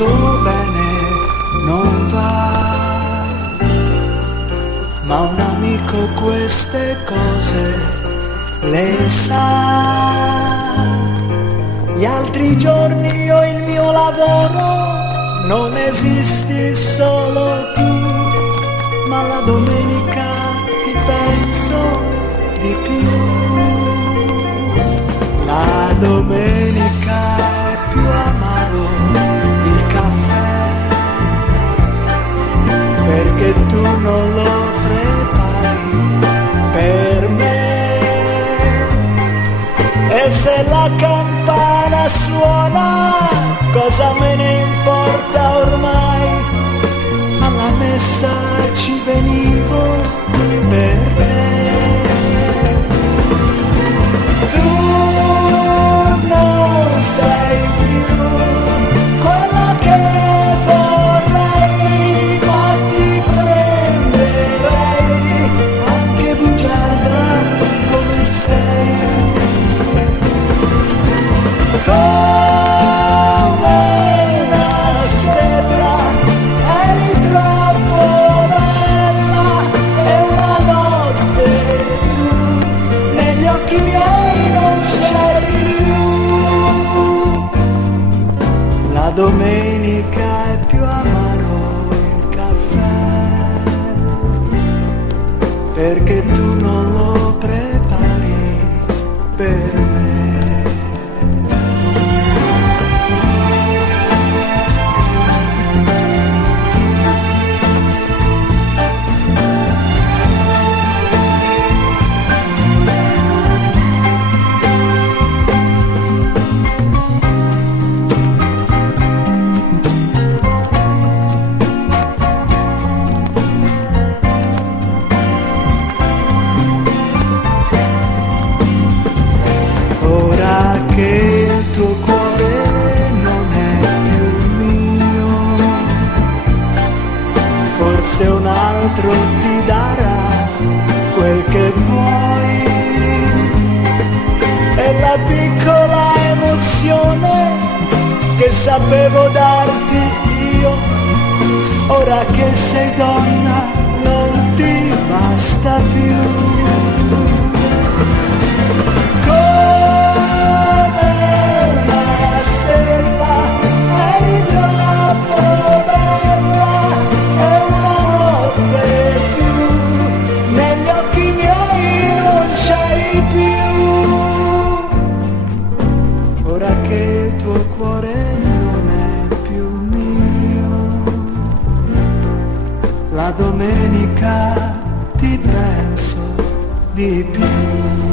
molto bene non va, ma un amico queste cose le sa. Gli altri giorni io il mio lavoro, non esisti solo tu, ma la domenica ti penso di più. La domenica è più amaro il caffè, perché tu non lo prepari per me. E se la campana suona, cosa me ne importa ormai? Alla messa ci venivo per te. Tu non sei più quella che vorrei, ma ti prenderei anche bugiarda come sei. Come una stella eri troppo bella, e una notte tu negli occhi miei non c'eri più. La domenica è più amaro il caffè, perché tu non lo prepari per me. Che il tuo cuore non è più mio, forse un altro ti darà quel che vuoi. È la piccola emozione che sapevo darti io, ora che sei donna non ti basta più. Ora che il tuo cuore non è più mio, la domenica ti penso di più.